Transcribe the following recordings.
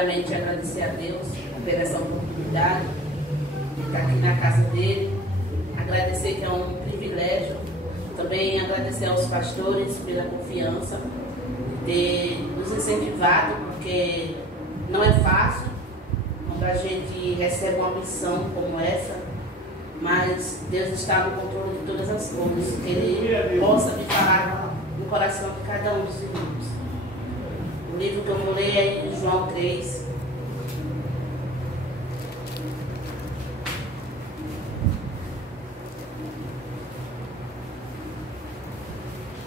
Primeiramente, agradecer a Deus por essa oportunidade de estar aqui na casa dele. Agradecer que é um privilégio. Também agradecer aos pastores pela confiança de ter nos incentivado, porque não é fácil quando a gente recebe uma missão como essa, mas Deus está no controle de todas as coisas, que Ele possa me falar no coração de cada um dos irmãos. O livro que eu vou ler é em João 3.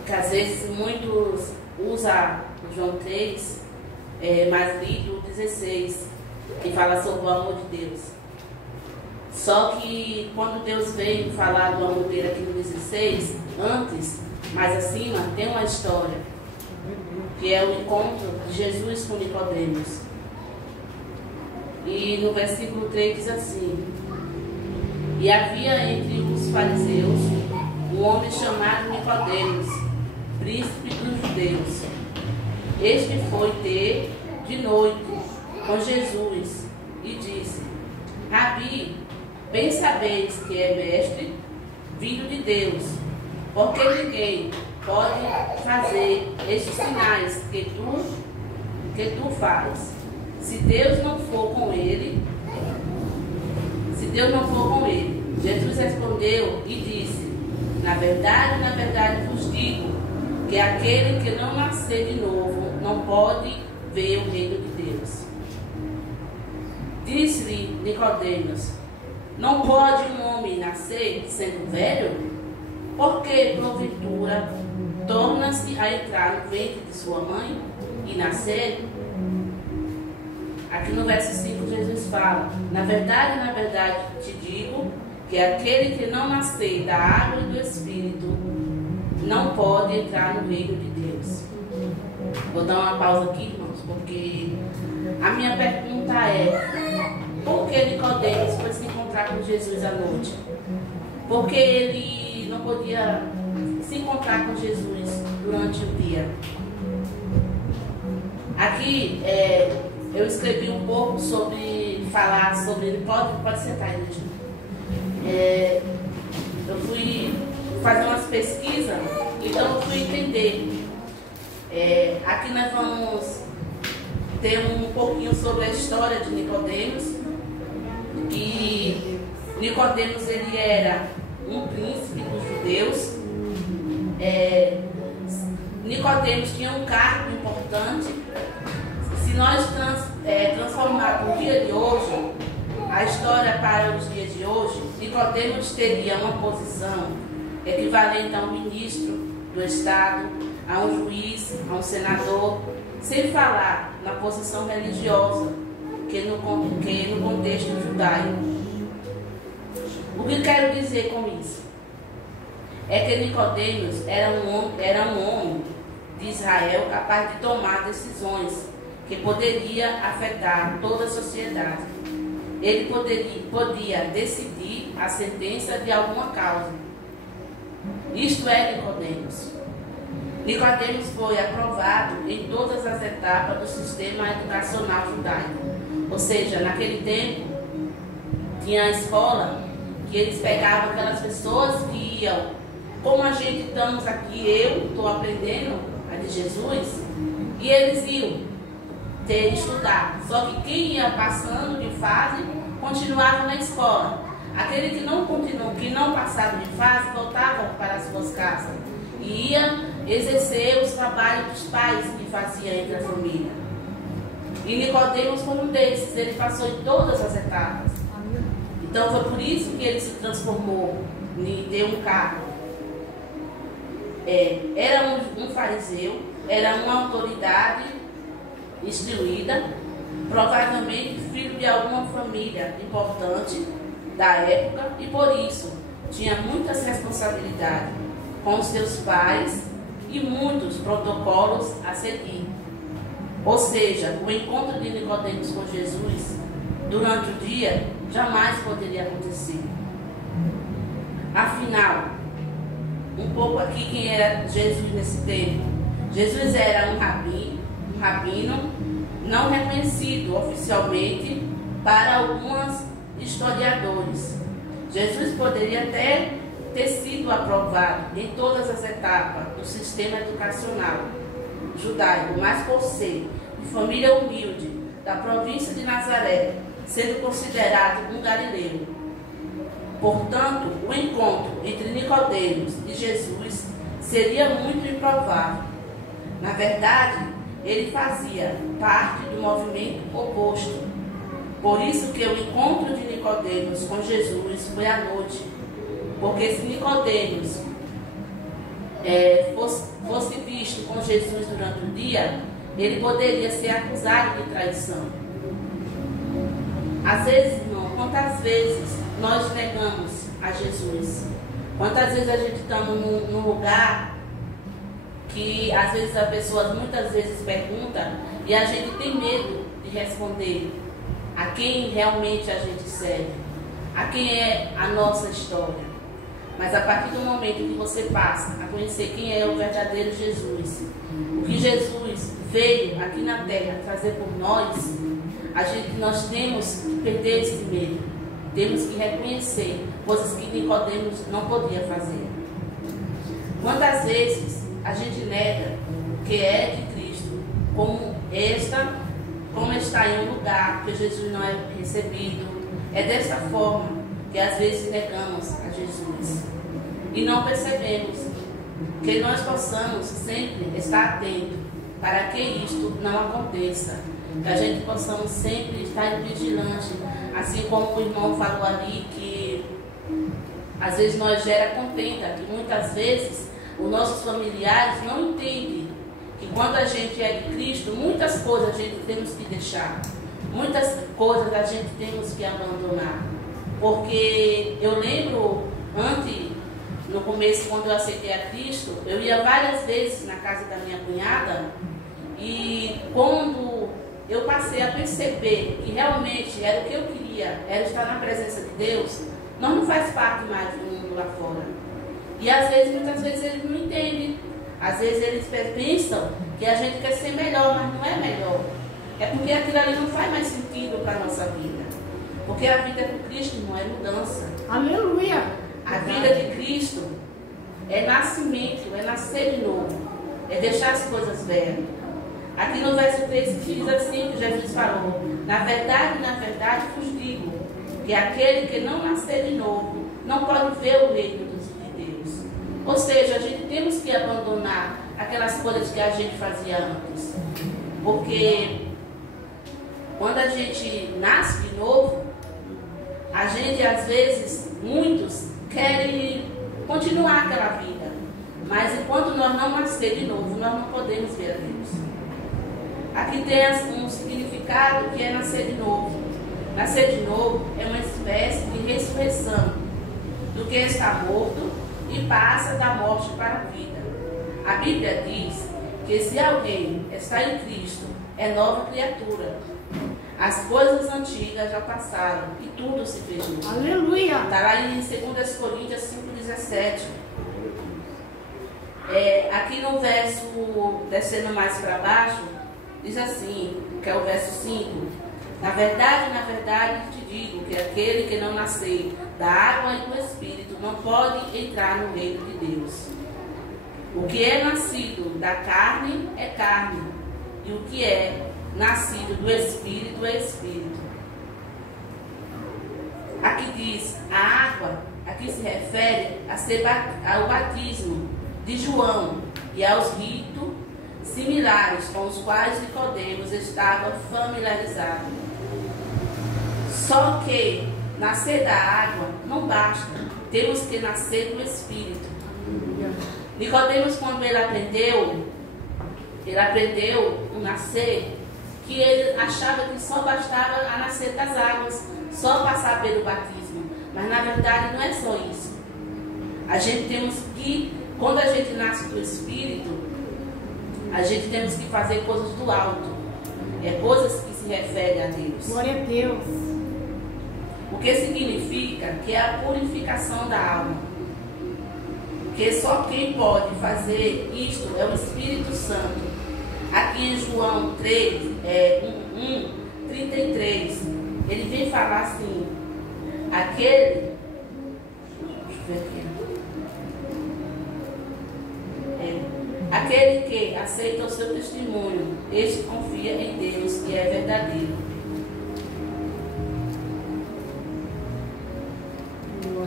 Que às vezes muitos usam o João 3, mas lido o 16, que fala sobre o amor de Deus. Só que quando Deus veio falar do amor dele aqui no 16, antes, mais acima, tem uma história, que é o encontro de Jesus com Nicodemos. E no versículo 3 diz assim: E havia entre os fariseus um homem chamado Nicodemos, príncipe dos judeus. Este foi ter de noite com Jesus e disse: Rabi, bem sabeis que é mestre, vindo de Deus, porque ninguém pode fazer estes sinais que tu fazes, se Deus não for com ele. Jesus respondeu e disse: na verdade vos digo, que aquele que não nascer de novo não pode ver o reino de Deus. Disse-lhe Nicodemos: não pode um homem nascer sendo velho? Porque, porventura, torna-se a entrar no ventre de sua mãe e nascer? Aqui no verso 5 Jesus fala: na verdade te digo, que aquele que não nascer da água e do Espírito não pode entrar no reino de Deus. Vou dar uma pausa aqui, irmãos, porque a minha pergunta é: por que Nicodemos foi se encontrar com Jesus à noite? Porque ele não podia se encontrar com Jesus durante o dia. Aqui eu escrevi um pouco sobre falar sobre. Pode sentar aí, eu fui fazer umas pesquisas, então eu fui entender. Aqui nós vamos ter um pouquinho sobre a história de Nicodemos. E Nicodemos, ele era um príncipe dos judeus. Nicodemos tinha um cargo importante. Se nós transformarmos o dia de hoje, a história para os dias de hoje, Nicodemos teria uma posição equivalente a um ministro do Estado, a um juiz, a um senador, sem falar na posição religiosa, que no contexto judaico. O que quero dizer com isso? É que Nicodemos era um homem de Israel capaz de tomar decisões que poderia afetar toda a sociedade. Ele podia decidir a sentença de alguma causa. Isto é Nicodemos. Nicodemos foi aprovado em todas as etapas do sistema educacional judaico. Ou seja, naquele tempo, tinha a escola que eles pegavam aquelas pessoas que iam, como a gente estamos aqui, eu estou aprendendo a de Jesus, e eles iam estudar. Só que quem ia passando de fase, continuava na escola. Aquele que não passava de fase, voltava para as suas casas e ia exercer os trabalhos dos pais que fazia entre a família. E Nicodemos foi um desses. Ele passou em todas as etapas. Então foi por isso que ele se transformou em ter um cargo. Era um fariseu, era uma autoridade instruída, provavelmente filho de alguma família importante da época, e por isso tinha muitas responsabilidades com os seus pais e muitos protocolos a seguir. Ou seja, o encontro de Nicodemos com Jesus durante o dia jamais poderia acontecer. Afinal, um pouco aqui quem era Jesus nesse tempo. Jesus era um rabino, não reconhecido oficialmente para alguns historiadores. Jesus poderia até ter sido aprovado em todas as etapas do sistema educacional judaico, mas por ser de família humilde da província de Nazaré, sendo considerado um galileu. Portanto, o encontro entre Nicodemos e Jesus seria muito improvável. Na verdade, ele fazia parte do movimento oposto. Por isso que o encontro de Nicodemos com Jesus foi à noite. Porque se Nicodemos fosse visto com Jesus durante o dia, ele poderia ser acusado de traição. Às vezes, irmão, quantas vezes nós negamos a Jesus? Quantas vezes a gente está num lugar que às vezes a pessoa muitas vezes pergunta e a gente tem medo de responder a quem realmente a gente serve, a quem é a nossa história. Mas a partir do momento que você passa a conhecer quem é o verdadeiro Jesus, o que Jesus veio aqui na terra trazer por nós, nós temos que perder esse medo, temos que reconhecer coisas que Nicodemos não podia fazer. Quantas vezes a gente nega que é de Cristo, como está em um lugar que Jesus não é recebido? É dessa forma que às vezes negamos a Jesus e não percebemos. Que nós possamos sempre estar atentos para que isto não aconteça, que a gente possamos sempre estar vigilante, assim como o irmão falou ali, que às vezes nós gera contenta, que muitas vezes os nossos familiares não entendem que quando a gente é de Cristo, muitas coisas a gente temos que deixar, muitas coisas a gente temos que abandonar. Porque eu lembro, no começo, quando eu aceitei a Cristo, eu ia várias vezes na casa da minha cunhada, e quando eu passei a perceber que realmente era o que eu queria, era estar na presença de Deus, nós não faz parte mais do mundo lá fora. E às vezes, muitas vezes eles não entendem. Às vezes eles pensam que a gente quer ser melhor, mas não é melhor. É porque aquilo ali não faz mais sentido para a nossa vida. Porque a vida com Cristo não é mudança. Aleluia! A vida de Cristo é nascimento, é nascer de novo, é deixar as coisas velhas. Aqui no verso 3 diz assim, que Jesus falou: na verdade, vos digo, que aquele que não nascer de novo não pode ver o reino de Deus. Ou seja, a gente temos que abandonar aquelas coisas que a gente fazia antes. Porque quando a gente nasce de novo, a gente às vezes, muitos querem continuar aquela vida. Mas enquanto nós não nascer de novo, nós não podemos ver a Deus. Aqui tem um significado que é nascer de novo. Nascer de novo é uma espécie de ressurreição do que está morto e passa da morte para a vida. A Bíblia diz que se alguém está em Cristo, é nova criatura. As coisas antigas já passaram e tudo se fez novo. Aleluia! Está lá em 2 Coríntios 5,17. Aqui no verso, descendo mais para baixo, diz assim, que é o verso 5. Na verdade, te digo que aquele que não nascer da água e do Espírito não pode entrar no reino de Deus. O que é nascido da carne é carne, e o que é nascido do Espírito é Espírito. Aqui diz, a água, aqui se refere ao batismo de João e aos ritos similares com os quais Nicodemos estava familiarizado. Só que nascer da água não basta, temos que nascer do Espírito. Nicodemos, quando ele aprendeu o nascer, que ele achava que só bastava a nascer das águas, só passar pelo batismo. Mas na verdade não é só isso. A gente temos que, quando a gente nasce do Espírito, a gente temos que fazer coisas do alto. É coisas que se referem a Deus. Glória a Deus. O que significa que é a purificação da alma. Que só quem pode fazer isto é o Espírito Santo. Aqui em João 33, ele vem falar assim, aquele, deixa eu ver aqui, aquele que aceita o seu testemunho, este confia em Deus e é verdadeiro.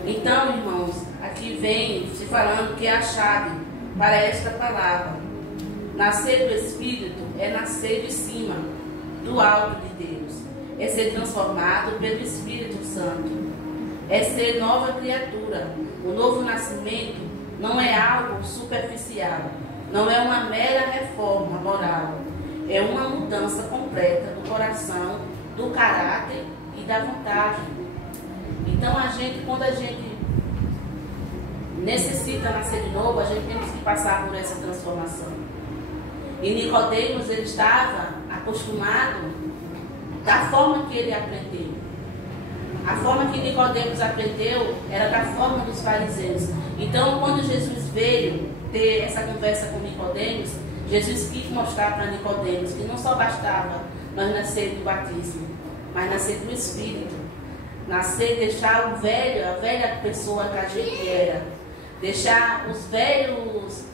Então, irmãos, aqui vem se falando que é a chave para esta palavra. Nascer do Espírito é nascer de cima, do alto de Deus. É ser transformado pelo Espírito Santo. É ser nova criatura. O novo nascimento não é algo superficial. Não é uma mera reforma moral. É uma mudança completa do coração, do caráter e da vontade. Então, quando a gente necessita nascer de novo, a gente tem que passar por essa transformação. E Nicodemos, ele estava acostumado da forma que ele aprendeu. A forma que Nicodemos aprendeu era da forma dos fariseus. Então, quando Jesus veio ter essa conversa com Nicodemos, Jesus quis mostrar para Nicodemos que não só bastava nós nascer do batismo, mas nascer do Espírito. Nascer, deixar a velha pessoa que a gente era, deixar os velhos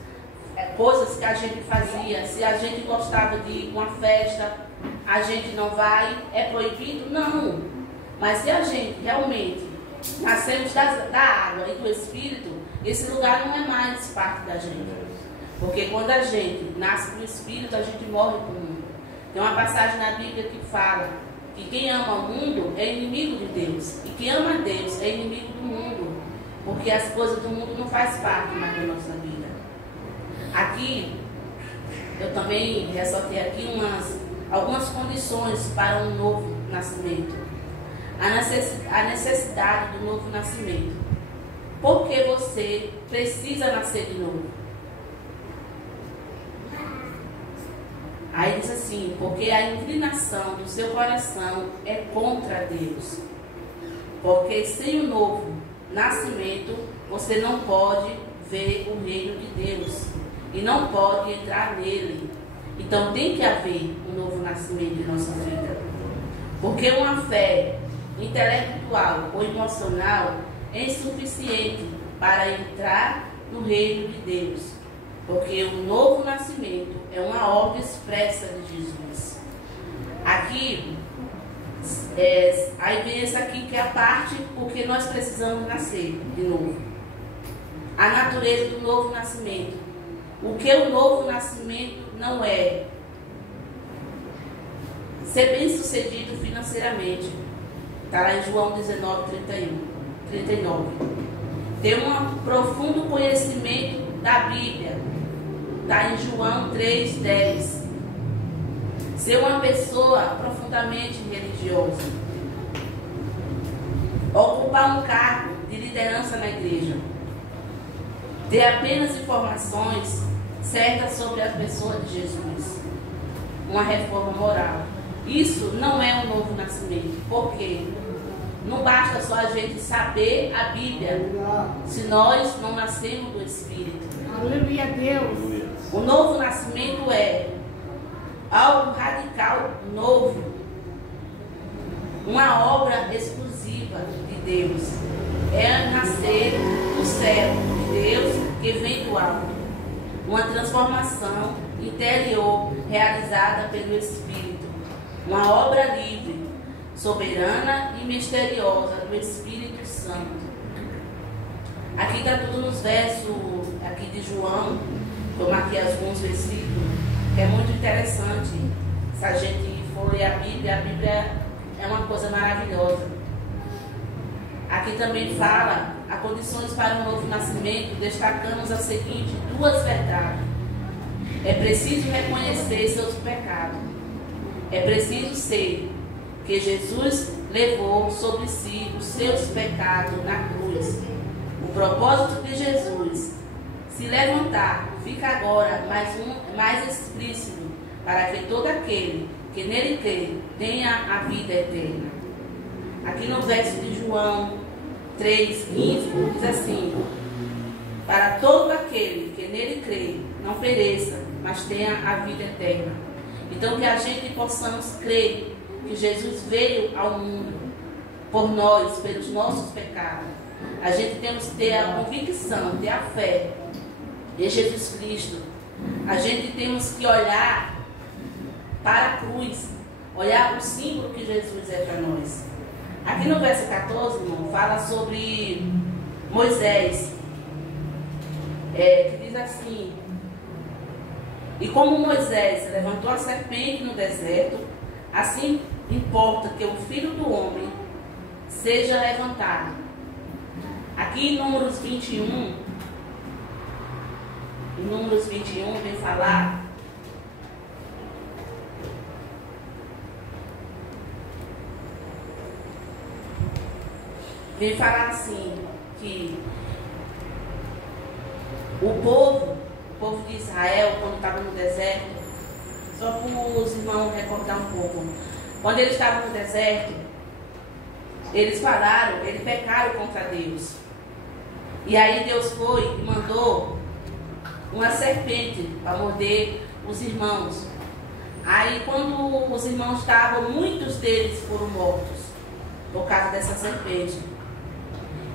coisas que a gente fazia. Se a gente gostava de ir para uma festa, a gente não vai, é proibido? Não. Mas se a gente realmente nascemos da água e do Espírito, esse lugar não é mais parte da gente. Porque quando a gente nasce do Espírito, a gente morre para o mundo. Tem uma passagem na Bíblia que fala que quem ama o mundo é inimigo de Deus. E quem ama Deus é inimigo do mundo. Porque as coisas do mundo não fazem parte mais da nossa vida. Aqui, eu também ressaltei aqui algumas condições para um novo nascimento. A necessidade do novo nascimento. Por que você precisa nascer de novo? Aí diz assim, porque a inclinação do seu coração é contra Deus. Porque sem o novo nascimento, você não pode ver o reino de Deus. E não pode entrar nele. Então tem que haver um novo nascimento em nossa vida. Porque uma fé intelectual ou emocional é insuficiente para entrar no reino de Deus. Porque o novo nascimento é uma obra expressa de Jesus. Aqui, aí vem essa aqui que é a parte porque nós precisamos nascer de novo. A natureza do novo nascimento. O que o novo nascimento não é? Ser bem sucedido financeiramente. Está lá em João 19:39. Ter um profundo conhecimento da Bíblia. Está em João 3:10. Ser uma pessoa profundamente religiosa. Ocupar um cargo de liderança na igreja. Ter apenas informações certas sobre a pessoa de Jesus. Uma reforma moral. Isso não é um novo nascimento. Por quê? Não basta só a gente saber a Bíblia, se nós não nascemos do Espírito. Aleluia, Deus. O novo nascimento é algo radical novo. Uma obra exclusiva de Deus. É nascer do céu de Deus que vem do alto. Uma transformação interior realizada pelo Espírito. Uma obra livre, soberana e misteriosa do Espírito Santo. Aqui está tudo nos versos aqui de João. Eu marquei alguns versículos, que é muito interessante. Se a gente for ler a Bíblia é uma coisa maravilhosa. Aqui também fala as condições para um novo nascimento. Destacamos a seguinte duas verdades. É preciso reconhecer seus pecados. É preciso ser que Jesus levou sobre si os seus pecados na cruz. O propósito de Jesus se levantar fica agora mais explícito para que todo aquele que nele crê tenha a vida eterna. Aqui no verso de João 3:15 diz assim: para todo aquele aquele que nele crê não pereça, mas tenha a vida eterna. Então que a gente possamos crer que Jesus veio ao mundo por nós, pelos nossos pecados. A gente temos que ter a convicção, ter a fé em Jesus Cristo. A gente temos que olhar para a cruz, olhar o símbolo que Jesus é para nós. Aqui no verso 14, irmão, fala sobre Moisés, que diz assim: e como Moisés levantou a serpente no deserto, assim importa que o Filho do Homem seja levantado. Aqui em Números 21, vem falar assim, que o povo de Israel, quando estava no deserto, só para os irmãos recordar um pouco, quando eles estavam no deserto, eles pecaram contra Deus. E aí Deus foi e mandou uma serpente para morder os irmãos. Aí quando os irmãos estavam, muitos deles foram mortos por causa dessa serpente.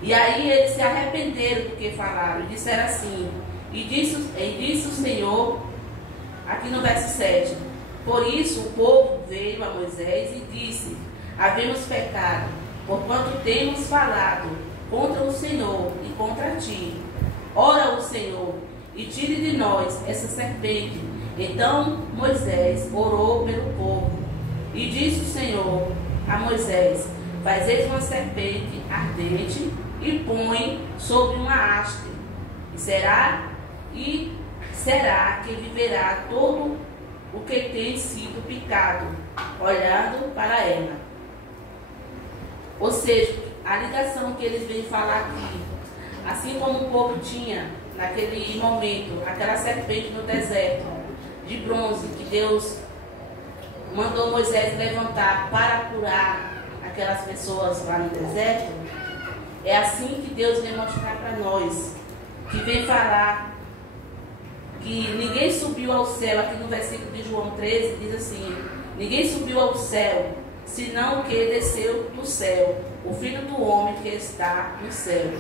E aí eles se arrependeram do que falaram e disseram assim: e disse o Senhor, aqui no verso 7, por isso o povo veio a Moisés e disse: havemos pecado, porquanto temos falado contra o Senhor e contra ti. Ora o Senhor, e tire de nós essa serpente. Então Moisés orou pelo povo. E disse o Senhor a Moisés: fazeis uma serpente ardente e põe sobre uma haste, e será que viverá todo o que tem sido picado, olhando para ela. Ou seja, a ligação que eles vêm falar aqui, assim como o povo tinha naquele momento aquela serpente no deserto de bronze que Deus mandou Moisés levantar para curar aquelas pessoas lá no deserto, é assim que Deus vem mostrar para nós, que vem falar que ninguém subiu ao céu. Aqui no versículo de João 13 diz assim: ninguém subiu ao céu senão o que desceu do céu, o Filho do Homem que está no céu.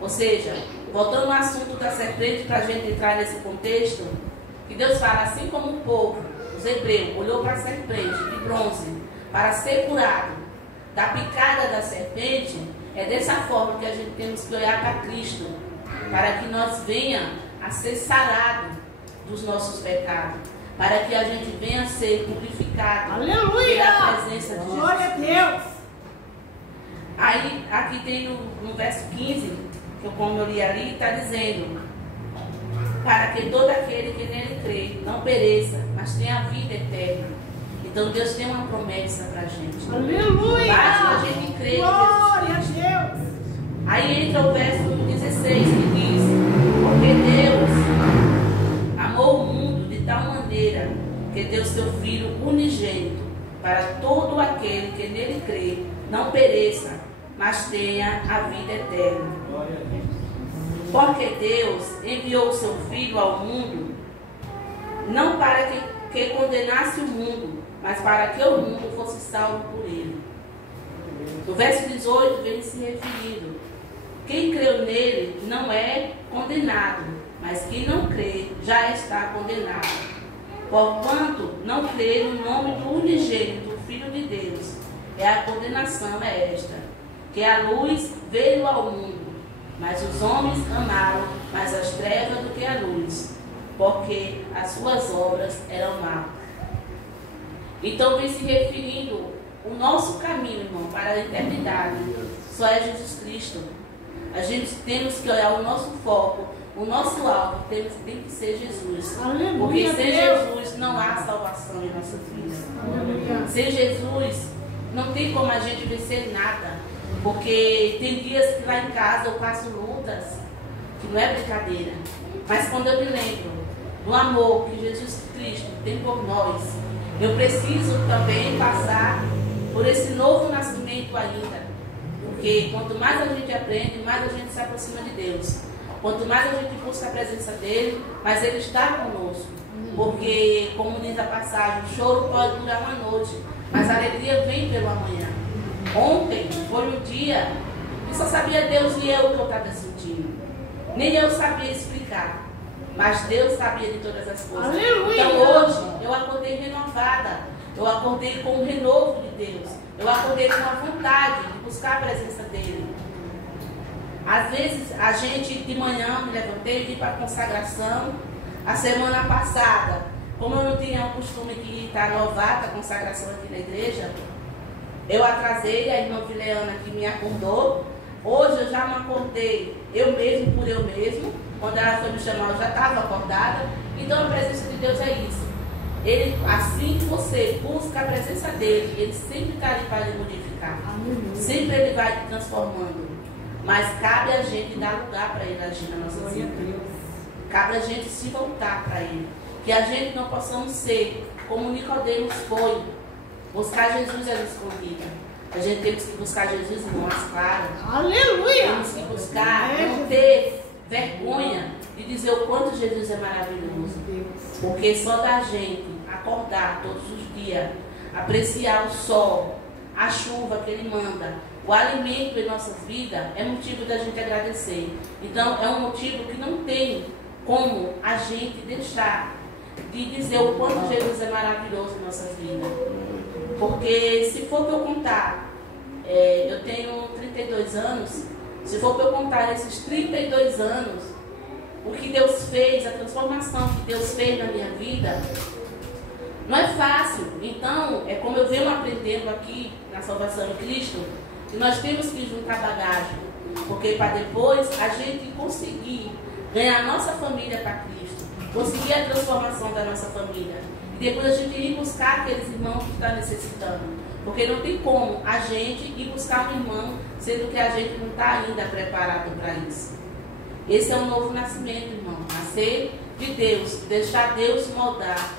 Ou seja, voltando ao assunto da serpente, para a gente entrar nesse contexto, que Deus fala, assim como o povo, os hebreus, olhou para a serpente de bronze para ser curado da picada da serpente, é dessa forma que a gente temos que olhar para Cristo, para que nós venha a ser sarado dos nossos pecados, para que a gente venha a ser purificado. Aleluia! Pela presença de Jesus. Glória a Deus! Aí, aqui tem no verso 15, que como eu li ali, está dizendo: para que todo aquele que nele crê não pereça, mas tenha a vida eterna. Então Deus tem uma promessa para a gente. Aleluia! Basta a gente crer. Glória a Deus! Aí entra o verso 16 que diz: porque Deus amou o mundo de tal maneira que deu seu Filho unigênito, para todo aquele que nele crê não pereça, mas tenha a vida eterna. Porque Deus enviou o seu Filho ao mundo, não para que condenasse o mundo, mas para que o mundo fosse salvo por ele. No verso 18 vem se referindo: quem creu nele não é condenado, mas quem não crê já está condenado. Porquanto não crê no nome do unigênito, do Filho de Deus, a condenação é esta, que a luz veio ao mundo, mas os homens amaram mais as trevas do que a luz, porque as suas obras eram más. Então vem se referindo o nosso caminho, irmão, para a eternidade só é Jesus Cristo. A gente temos que olhar o nosso foco, o nosso alvo tem que ser Jesus. Aleluia, porque sem Deus. Jesus não há salvação em nossas vidas. Aleluia. Sem Jesus não tem como a gente vencer nada. Porque tem dias que lá em casa eu passo lutas, que não é brincadeira. Mas quando eu me lembro do amor que Jesus Cristo tem por nós, eu preciso também passar por esse novo nascimento ainda. Porque quanto mais a gente aprende, mais a gente se aproxima de Deus. Quanto mais a gente busca a presença dele, mais ele está conosco. Porque, como diz a passagem, o choro pode durar uma noite, mas a alegria vem pelo amanhã. Ontem foi um dia que só sabia Deus e eu o que eu estava sentindo. Nem eu sabia explicar, mas Deus sabia de todas as coisas. Aleluia. Então hoje eu acordei renovada, eu acordei com o renovo de Deus, eu acordei com a vontade de buscar a presença dele. Às vezes a gente de manhã me levantei e vim para a consagração. A semana passada, como eu não tinha o costume de estar novata a consagração aqui na igreja, eu atrasei, a irmã Vileana que me acordou. Hoje eu já me acordei, eu mesmo por eu mesmo. Quando ela foi me chamar, eu já estava acordada. Então a presença de Deus é isso. Ele, assim que você busca a presença dele, ele sempre está ali para lhe modificar. Sempre ele vai te transformando. Mas cabe a gente dar lugar para ele agir na nossa vida. Cabe a gente se voltar para ele. Que a gente não possamos ser como Nicodemos foi. Buscar Jesus é escondida. A gente tem que buscar Jesus em mãos claras. Aleluia! Temos que buscar, não ter vergonha de dizer o quanto Jesus é maravilhoso. Porque só da gente acordar todos os dias, apreciar o sol, a chuva que ele manda, o alimento em nossas vidas, é motivo da gente agradecer. Então é um motivo que não tem como a gente deixar de dizer o quanto Jesus é maravilhoso em nossas vidas. Porque se for para eu contar, eu tenho 32 anos, se for para eu contar esses 32 anos, o que Deus fez, a transformação que Deus fez na minha vida, não é fácil. Então, é como eu venho aprendendo aqui na Salvação em Cristo, que nós temos que juntar bagagem, porque para depois a gente conseguir ganhar a nossa família para Cristo, conseguir a transformação da nossa família, e depois a gente ir buscar aqueles irmãos que estão necessitando, porque não tem como a gente ir buscar um irmão, sendo que a gente não está ainda preparado para isso. Esse é um novo nascimento, irmão, nascer de Deus, deixar Deus moldar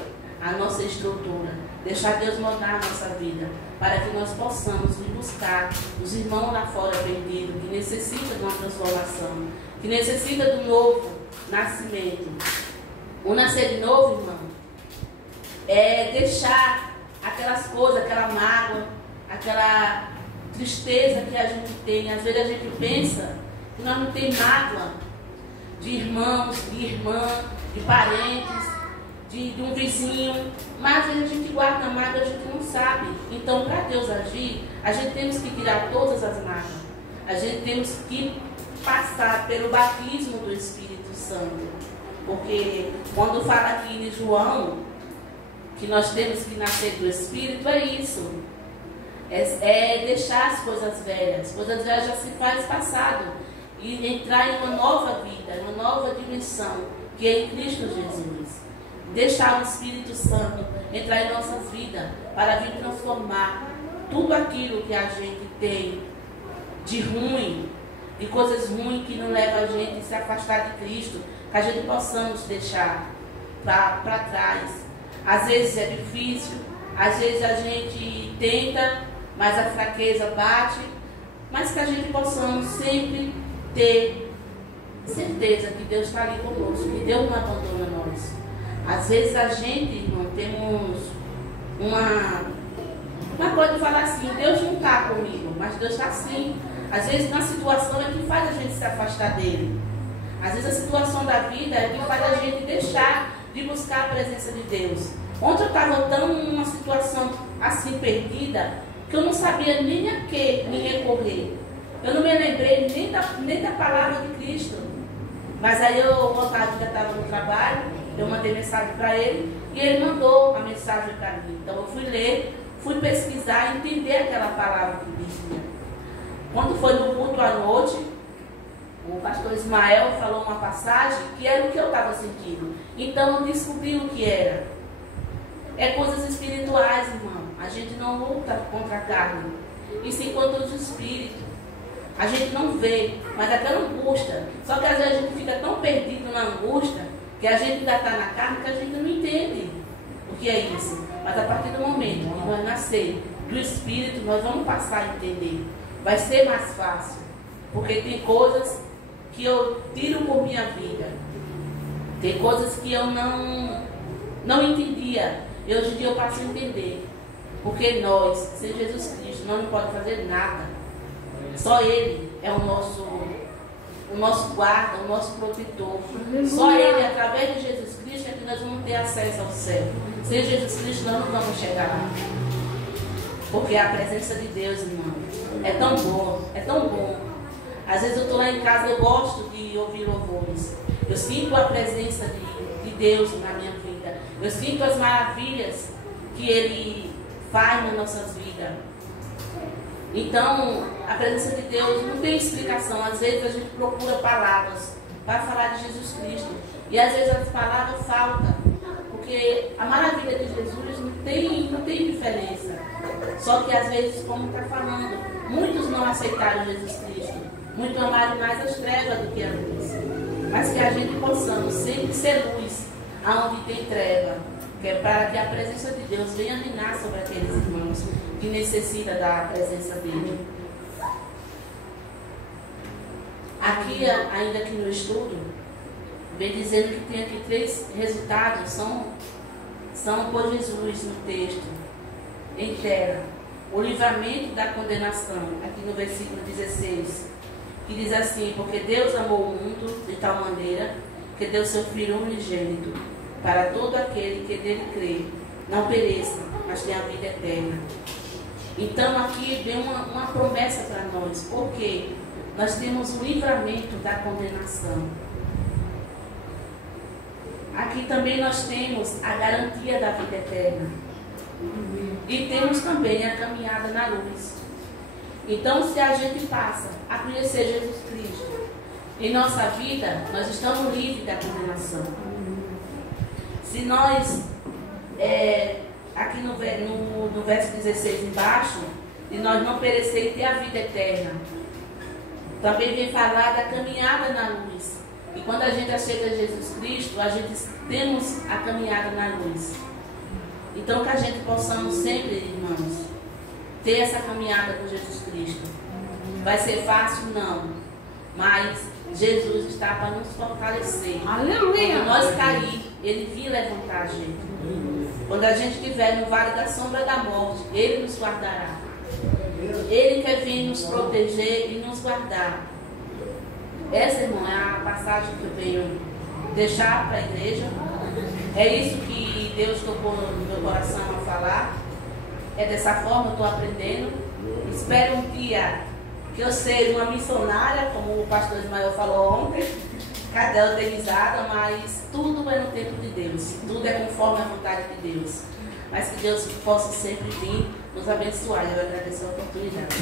a nossa estrutura, deixar Deus moldar a nossa vida, para que nós possamos ir buscar os irmãos lá fora perdidos, que necessitam de uma transformação, que necessitam de um novo nascimento. O nascer de novo, irmão, é deixar aquelas coisas, aquela mágoa, aquela tristeza que a gente tem. Às vezes a gente pensa que nós não temos mágoa de irmãos, de irmã, de parentes, de um vizinho, mas às vezes a gente guarda a mágoa, a gente não sabe. Então, para Deus agir, a gente temos que tirar todas as mágoas. A gente temos que passar pelo batismo do Espírito Santo. Porque quando fala aqui em João, que nós temos que nascer do Espírito, é isso. É deixar as coisas velhas. As coisas velhas já se faz passado. E entrar em uma nova vida, uma nova dimensão, que é em Cristo Jesus. Deixar o Espírito Santo entrar em nossas vidas para vir transformar tudo aquilo que a gente tem de ruim, de coisas ruins que não levam a gente a se afastar de Cristo, que a gente possamos deixar para trás. Às vezes é difícil, às vezes a gente tenta, mas a fraqueza bate, mas que a gente possamos sempre ter certeza que Deus está ali conosco, que Deus não abandona nós. Às vezes a gente, irmão, temos uma coisa de falar assim, Deus não está comigo, mas Deus está sim. Às vezes na situação é que faz a gente se afastar dele. Às vezes a situação da vida é que faz a gente deixar de buscar a presença de Deus. Ontem eu estava tão numa situação assim perdida, que eu não sabia nem a que me recorrer. Eu não me lembrei nem da palavra de Cristo. Mas aí eu, o Otávio já estava no trabalho, eu mandei mensagem para ele, e ele mandou a mensagem para mim. Então eu fui ler, fui pesquisar, entender aquela palavra que dizia. Quando foi no culto à noite, o pastor Ismael falou uma passagem que era o que eu estava sentindo. Então eu descobri o que era. É coisas espirituais, irmão. A gente não luta contra a carne, e sim contra os espíritos. A gente não vê, mas até angústia. Só que às vezes a gente fica tão perdido na angústia, que a gente ainda está na carne, que a gente não entende o que é isso. Mas a partir do momento que nós nascer do Espírito, nós vamos passar a entender. Vai ser mais fácil. Porque tem coisas que eu tiro por minha vida. Tem coisas que eu não entendia. E hoje em dia eu passo a entender. Porque nós, sem Jesus Cristo, não podemos fazer nada. Só Ele é o nosso guarda, o nosso protetor. Só Ele, através de Jesus Cristo, é que nós vamos ter acesso ao céu. Sem Jesus Cristo, nós não vamos chegar lá. Porque a presença de Deus, irmão, é tão bom, é tão bom. Às vezes eu estou lá em casa, eu gosto de ouvir louvores. Eu sinto a presença de Deus na minha vida. Eu sinto as maravilhas que Ele faz nas nossas vidas. Então, a presença de Deus não tem explicação. Às vezes a gente procura palavras para falar de Jesus Cristo. E às vezes as palavras faltam. Porque a maravilha de Jesus não tem diferença. Só que às vezes, como está falando, muitos não aceitaram Jesus Cristo. Muitos amaram mais as trevas do que a luz. Mas que a gente possamos sempre ser luz aonde tem treva. Que é para que a presença de Deus venha reinar sobre aqueles irmãos que necessitam da presença dele. Aqui, ainda aqui no estudo, vem dizendo que tem aqui 3 resultados, são por Jesus no texto, em tela. O livramento da condenação, aqui no versículo 16, que diz assim: porque Deus amou o mundo de tal maneira que deu seu Filho unigênito, para todo aquele que nele crê, não pereça, mas tenha a vida eterna. Então aqui vem uma promessa para nós, porque nós temos o livramento da condenação. Aqui também nós temos a garantia da vida eterna. E temos também a caminhada na luz. Então, se a gente passa a conhecer Jesus Cristo em nossa vida, nós estamos livres da condenação. Se nós, aqui no verso 16 embaixo, de nós não perecer e ter a vida eterna, também vem falar da caminhada na luz. E quando a gente chega a Jesus Cristo, a gente temos a caminhada na luz. Então que a gente possamos sempre, irmãos, ter essa caminhada com Jesus Cristo. Vai ser fácil? Não. Mas Jesus está para nos fortalecer. Aleluia! Quando nós cair, Ele vir levantar a gente. Quando a gente estiver no vale da sombra da morte, Ele nos guardará. Ele quer vir nos proteger e nos guardar. Essa, irmão, é a passagem que eu venho deixar para a igreja. É isso que Deus tocou no meu coração a falar. É dessa forma que eu estou aprendendo. Espero um dia que eu seja uma missionária, como o pastor Ismael falou ontem. Cada organizada, mas tudo é no tempo de Deus. Tudo é conforme a vontade de Deus. Mas que Deus possa sempre vir nos abençoar. Eu agradeço a oportunidade.